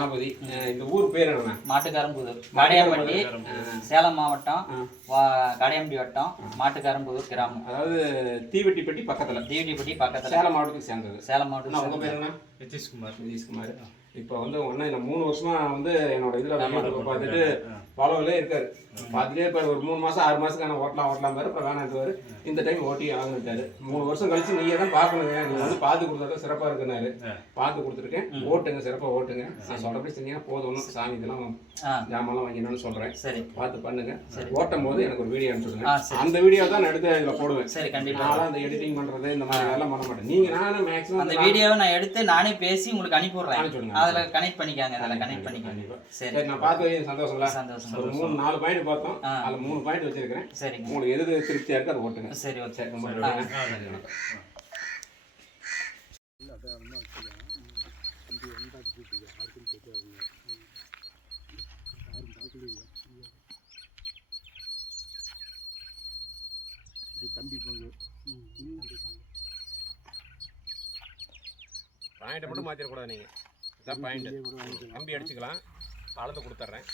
கணபதி இந்த ஊர் பேர் என்ன? மாட்டுக்காரம்புதூர். காடையாம்பட்டி சேலம் மாவட்டம் காடையாம்பட்டி வட்டம் மாட்டுக்காரம்புதூர் கிராமம். அதாவது தீவெட்டிப்பட்டி பக்கத்துல. தீவட்டிப்பட்டி பக்கத்துல. சேலம் மாவட்டத்துக்கு சேர்ந்தது. சேலம் மாவட்டம் பேர் என்ன? நிதிஷ்குமார். நிதிஷ்குமார். இப்போ வந்து ஒன்று இந்த மூணு வருஷமா வந்து என்னோட இதுல பார்த்துட்டு ஃபாலோவிலே இருக்காரு. பார்த்துட்டே இருப்பாரு. ஒரு மூணு மாசம் ஆறு மாசத்துக்கான ஓட்டலாம் ஓட்டலாம் பாரு அப்புறம் வேணாம் இந்த டைம் ஓட்டி ஆகிட்டாரு மூணு வருஷம் கழிச்சு நீங்க தான் பார்க்கணுங்க நீங்க வந்து பார்த்து கொடுத்தா சிறப்பா இருக்குனாரு பார்த்து கொடுத்துருக்கேன். ஓட்டுங்க சிறப்பா ஓட்டுங்க. நான் சொல்றபடி செஞ்சீங்கன்னா போதும் சாமி இதெல்லாம் ஜாமான்லாம் வாங்கிடணும்னு சொல்றேன். சரி. பார்த்து பண்ணுங்க. ஓட்டும் போது எனக்கு ஒரு வீடியோ அனுப்பிச்சுடுங்க. அந்த வீடியோ தான் நான் எடுத்து இதுல போடுவேன். சரி கண்டிப்பா. நான்லாம் அந்த எடிட்டிங் பண்றது இந்த மாதிரி வேலை பண்ண மாட்டேன். நீங்க நானும் அந்த மேக்ஸிமம் வீடியோவை நான் எடுத்து நானே பேசி உங்களுக்கு அனுப்பி விடுறேன் அனுப்பிச்சுடுங்க. அதுல கனெக்ட் பண்ணிக்காங்க அதில் கனெக்ட் பண்ணிக்காங்க. சரி சரி. நான் பார்த்து சந்தோஷம்ல. சந்தோஷம் ஒரு மூணு நாலு பாயிண்ட் பார்த்தோம். ஆ. அதுல மூணு பாயிண்ட் வச்சிருக்கிறேன். சரிங்க. உங்களுக்கு எது திருப்தியா இருக்கு அதை ஓட்டுங்க சரி ஓகே. சரி ஆ. நன்றி. பாயிண்ட்டை மட்டும் மாத்திரக்கூடாது நீங்க. இதான் பாயிண்ட். கம்பி அடிச்சுக்கலாம். அளந்து கொடுத்துட்றேன்.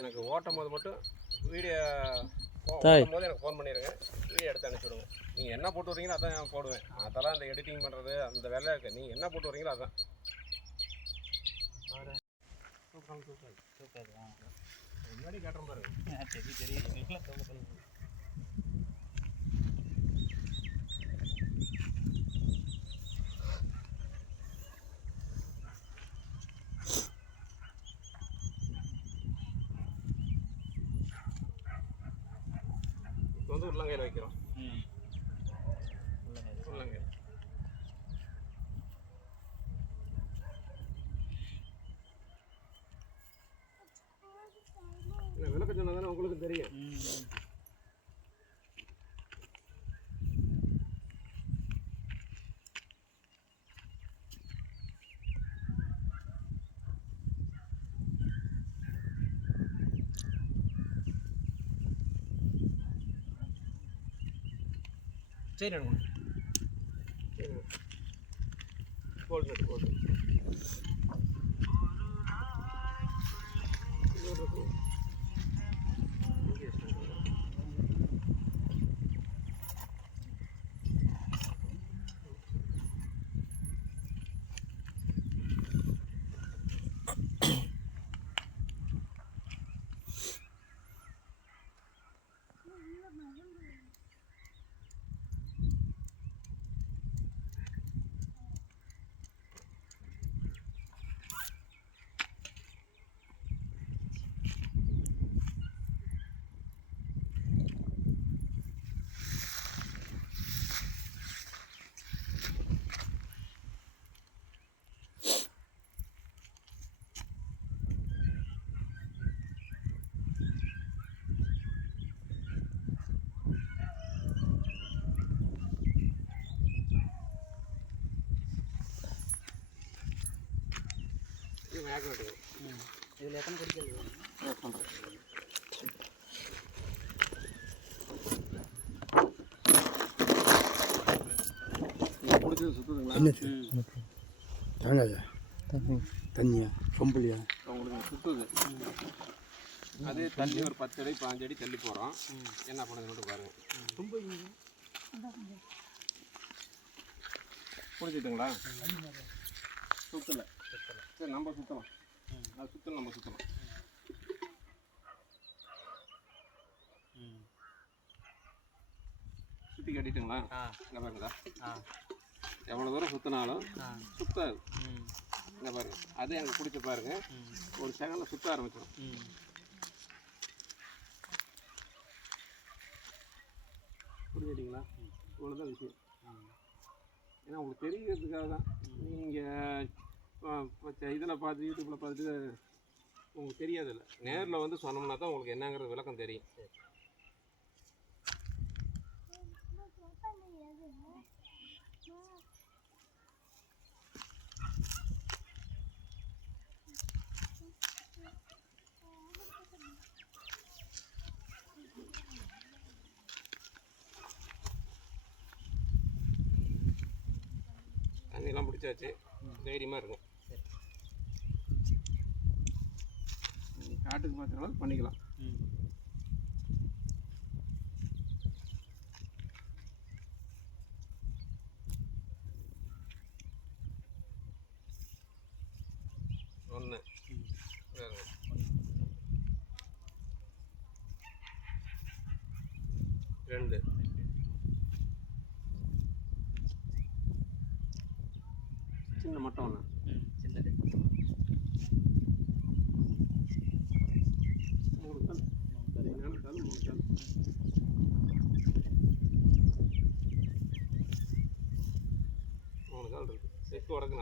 எனக்கு ஓட்டும் போது மட்டும் வீடியோ ஓட்டும் போது எனக்கு ஃபோன் பண்ணிடுங்க வீடியோ எடுத்து அனுப்பிச்சி விடுங்க. நீங்கள் என்ன போட்டு வரீங்களோ அதான் நான் போடுவேன். அதெல்லாம் அந்த எடிட்டிங் பண்ணுறது அந்த வேலை இருக்குது நீங்கள் என்ன போட்டு வரீங்களோ அதான். முன்னாடி கேட்டுறேன் பாருங்க சரி சரி இப்போ வந்து உள்ளங்கையில் வைக்கிறோம் ம் உள்ளங்கை இல்லை விளக்க சொன்னா தானே உங்களுக்கு தெரியும் ம் சரி அண்ணா சரி போல்டு போல்டு இதில் எத்தனை குடிக்கிறது என்னது? தேங்காயா தண்ணியா? சொம்புலியா உங்களுக்கு சுற்றுது அதே தள்ளி ஒரு பத்து அடி பாஞ்சு அடி தள்ளி போகிறோம் என்ன பண்ணுது மட்டும் பாருங்க. புரிஞ்சுட்டுங்களா சுத்தலை சரி நம்ம சுற்றலாம் அது சுத்தம் நம்ம சுற்றலாம் சுற்றி கட்டிட்டுங்களா? இங்கே பாருங்களா எவ்வளோ தூரம் சுற்றினாலும் சுத்தாது. இங்கே பாருங்க. அதே அங்கே பிடிச்சி பாருங்க. ஒரு செகண்டில் சுற்ற ஆரம்பிச்சிடும். புரிஞ்சுட்டிங்களா? இவ்வளோதான் விஷயம். ஏன்னா உங்களுக்கு தெரியறதுக்காக தான் நீங்கள் இதில் பார்த்து யூடியூப்பில் பார்த்துட்டு உங்களுக்கு தெரியாதில்ல. நேரில் வந்து சொன்னோம்னா தான் உங்களுக்கு என்னங்கிறது விளக்கம் தெரியும். தண்ணியெல்லாம் பிடிச்சாச்சு. தைரியமாக இருக்கும் காட்டுக்கு பார்க்குற அளவுக்கு பண்ணிக்கலாம். ம் ஒன்று ரெண்டு. சின்ன மட்டம் ஒன்று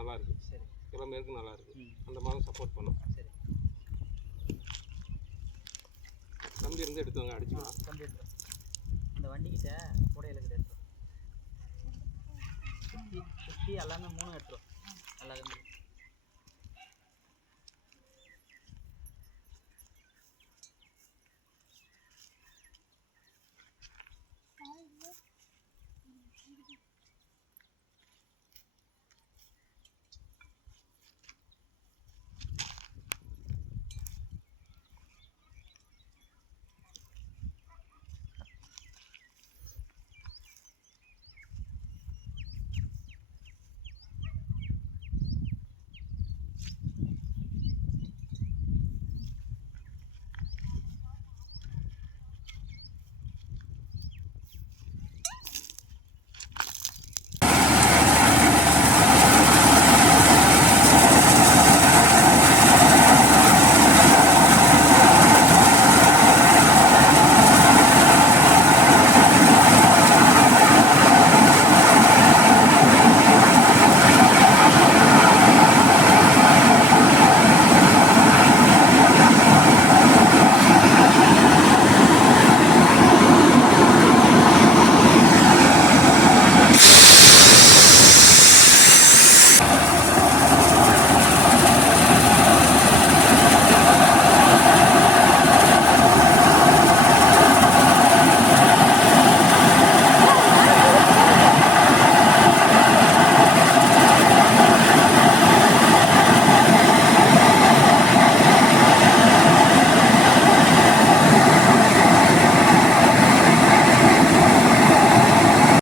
நல்லா இருக்கு சரி கிளம்பேருக்கு நல்லா இருக்கு அந்த மாதிரி சப்போர்ட் பண்ணும். சரி. கம்பி இருந்து எடுத்துவாங்க அடிச்சுக்கலாம். கம்பி எடுத்துரும் அந்த வண்டிக்கிட்ட கூடையில் இருக்கிற எடுத்துரும் சுற்றி எல்லாமே மூணு எடுத்துரும் எல்லா கம்பி